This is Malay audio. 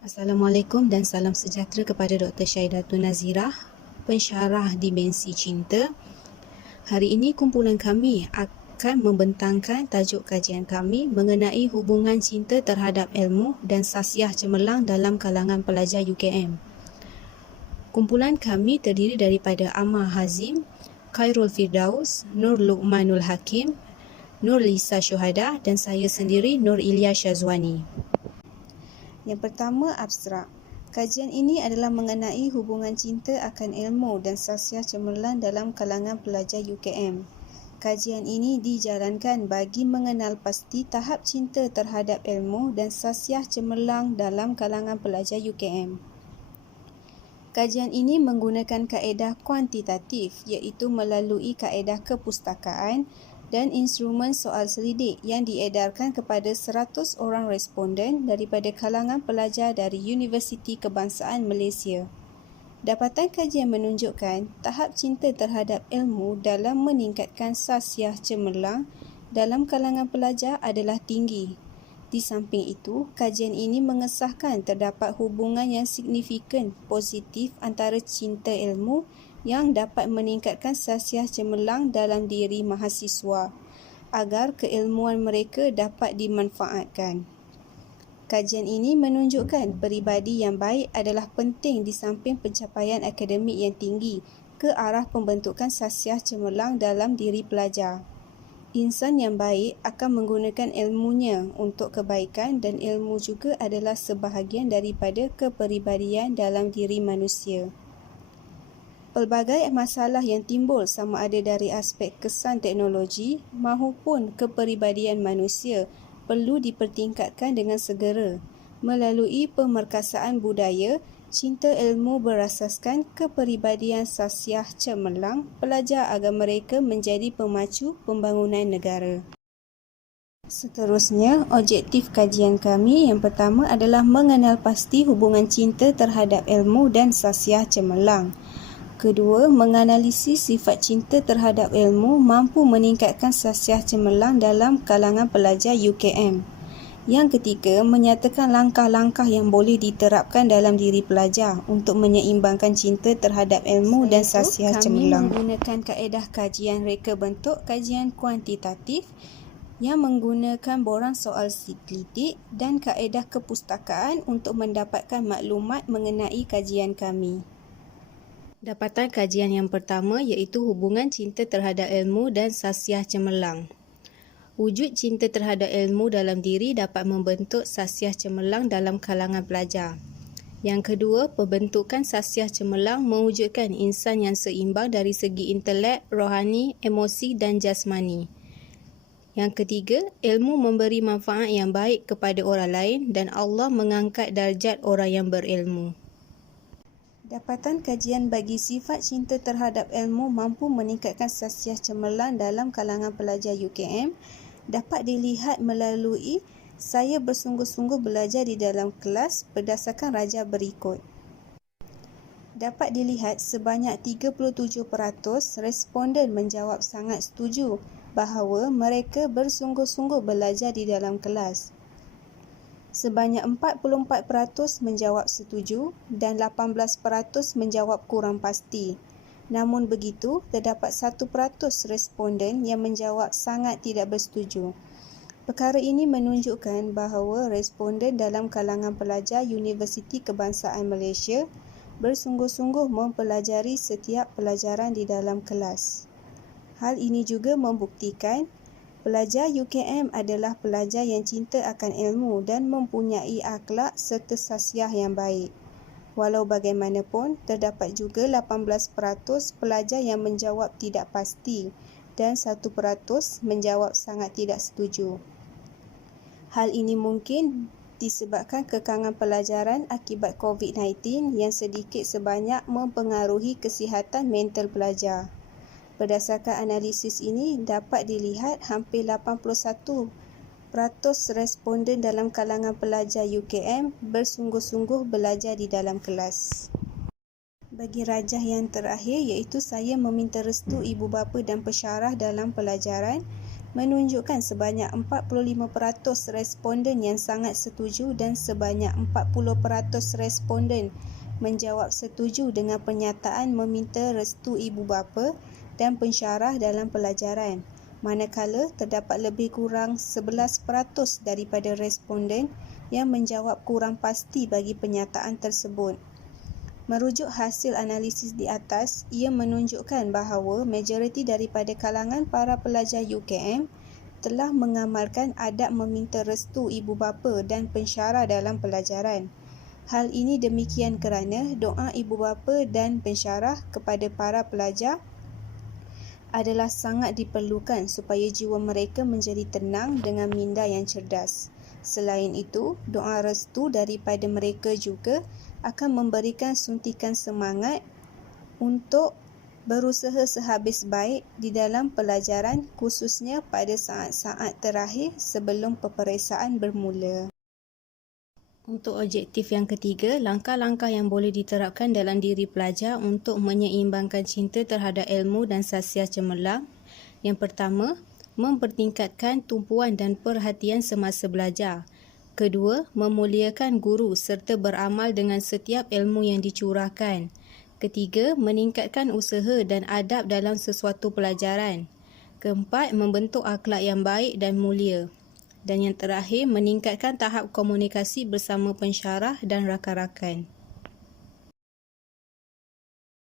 Assalamualaikum dan salam sejahtera kepada Dr. Syaidatun Nazirah, pensyarah dimensi cinta. Hari ini kumpulan kami akan membentangkan tajuk kajian kami mengenai hubungan cinta terhadap ilmu dan sasiah cemerlang dalam kalangan pelajar UKM. Kumpulan kami terdiri daripada Amar Hazim, Khairul Firdaus, Nur Luqmanul Hakim, Nur Lisa Syuhada dan saya sendiri Nur Ilya Syazwani. Yang pertama, abstrak. Kajian ini adalah mengenai hubungan cinta akan ilmu dan sasiah cemerlang dalam kalangan pelajar UKM. Kajian ini dijalankan bagi mengenal pasti tahap cinta terhadap ilmu dan sasiah cemerlang dalam kalangan pelajar UKM. Kajian ini menggunakan kaedah kuantitatif iaitu melalui kaedah kepustakaan dan instrumen soal selidik yang diedarkan kepada 100 orang responden daripada kalangan pelajar dari Universiti Kebangsaan Malaysia. Dapatan kajian menunjukkan tahap cinta terhadap ilmu dalam meningkatkan sasiah cemerlang dalam kalangan pelajar adalah tinggi. Di samping itu, kajian ini mengesahkan terdapat hubungan yang signifikan positif antara cinta ilmu yang dapat meningkatkan sasiah cemerlang dalam diri mahasiswa agar keilmuan mereka dapat dimanfaatkan. Kajian ini menunjukkan peribadi yang baik adalah penting di samping pencapaian akademik yang tinggi ke arah pembentukan sasiah cemerlang dalam diri pelajar. Insan yang baik akan menggunakan ilmunya untuk kebaikan dan ilmu juga adalah sebahagian daripada kepribadian dalam diri manusia. Pelbagai masalah yang timbul sama ada dari aspek kesan teknologi maupun kepribadian manusia perlu dipertingkatkan dengan segera. Melalui pemerkasaan budaya, cinta ilmu berasaskan kepribadian sasiah cemerlang pelajar agar mereka menjadi pemacu pembangunan negara. Seterusnya, objektif kajian kami yang pertama adalah mengenal pasti hubungan cinta terhadap ilmu dan sasiah cemerlang. Kedua, menganalisis sifat cinta terhadap ilmu mampu meningkatkan sasiah cemerlang dalam kalangan pelajar UKM. Yang ketiga, menyatakan langkah-langkah yang boleh diterapkan dalam diri pelajar untuk menyeimbangkan cinta terhadap ilmu dan sasiah cemerlang. Kami menggunakan kaedah kajian reka bentuk kajian kuantitatif yang menggunakan borang soal selidik dan kaedah kepustakaan untuk mendapatkan maklumat mengenai kajian kami. Dapatan kajian yang pertama iaitu hubungan cinta terhadap ilmu dan sasiah cemerlang. Wujud cinta terhadap ilmu dalam diri dapat membentuk sasiah cemerlang dalam kalangan pelajar. Yang kedua, pembentukan sasiah cemerlang mewujudkan insan yang seimbang dari segi intelek, rohani, emosi dan jasmani. Yang ketiga, ilmu memberi manfaat yang baik kepada orang lain dan Allah mengangkat darjat orang yang berilmu. Dapatan kajian bagi sifat cinta terhadap ilmu mampu meningkatkan sasiah cemerlang dalam kalangan pelajar UKM dapat dilihat melalui saya bersungguh-sungguh belajar di dalam kelas berdasarkan raja berikut. Dapat dilihat sebanyak 37% responden menjawab sangat setuju bahawa mereka bersungguh-sungguh belajar di dalam kelas. Sebanyak 44% menjawab setuju dan 18% menjawab kurang pasti. Namun begitu, terdapat 1% responden yang menjawab sangat tidak bersetuju. Perkara ini menunjukkan bahawa responden dalam kalangan pelajar Universiti Kebangsaan Malaysia bersungguh-sungguh mempelajari setiap pelajaran di dalam kelas. Hal ini juga membuktikan pelajar UKM adalah pelajar yang cinta akan ilmu dan mempunyai akhlak serta sasiah yang baik. Walau bagaimanapun, terdapat juga 18% pelajar yang menjawab tidak pasti dan 1% menjawab sangat tidak setuju. Hal ini mungkin disebabkan kekangan pelajaran akibat COVID-19 yang sedikit sebanyak mempengaruhi kesihatan mental pelajar. Berdasarkan analisis ini, dapat dilihat hampir 81% responden dalam kalangan pelajar UKM bersungguh-sungguh belajar di dalam kelas. Bagi rajah yang terakhir iaitu saya meminta restu ibu bapa dan pensyarah dalam pelajaran menunjukkan sebanyak 45% responden yang sangat setuju dan sebanyak 40% responden menjawab setuju dengan pernyataan meminta restu ibu bapa dan pensyarah dalam pelajaran, manakala terdapat lebih kurang 11% daripada responden yang menjawab kurang pasti bagi pernyataan tersebut. Merujuk hasil analisis di atas, ia menunjukkan bahawa majoriti daripada kalangan para pelajar UKM telah mengamalkan adab meminta restu ibu bapa dan pensyarah dalam pelajaran. Hal ini demikian kerana doa ibu bapa dan pensyarah kepada para pelajar adalah sangat diperlukan supaya jiwa mereka menjadi tenang dengan minda yang cerdas. Selain itu, doa restu daripada mereka juga akan memberikan suntikan semangat untuk berusaha sehabis baik di dalam pelajaran, khususnya pada saat-saat terakhir sebelum peperiksaan bermula. Untuk objektif yang ketiga, langkah-langkah yang boleh diterapkan dalam diri pelajar untuk menyeimbangkan cinta terhadap ilmu dan sasiah cemerlang. Yang pertama, mempertingkatkan tumpuan dan perhatian semasa belajar. Kedua, memuliakan guru serta beramal dengan setiap ilmu yang dicurahkan. Ketiga, meningkatkan usaha dan adab dalam sesuatu pelajaran. Keempat, membentuk akhlak yang baik dan mulia. Dan yang terakhir, meningkatkan tahap komunikasi bersama pensyarah dan rakan-rakan.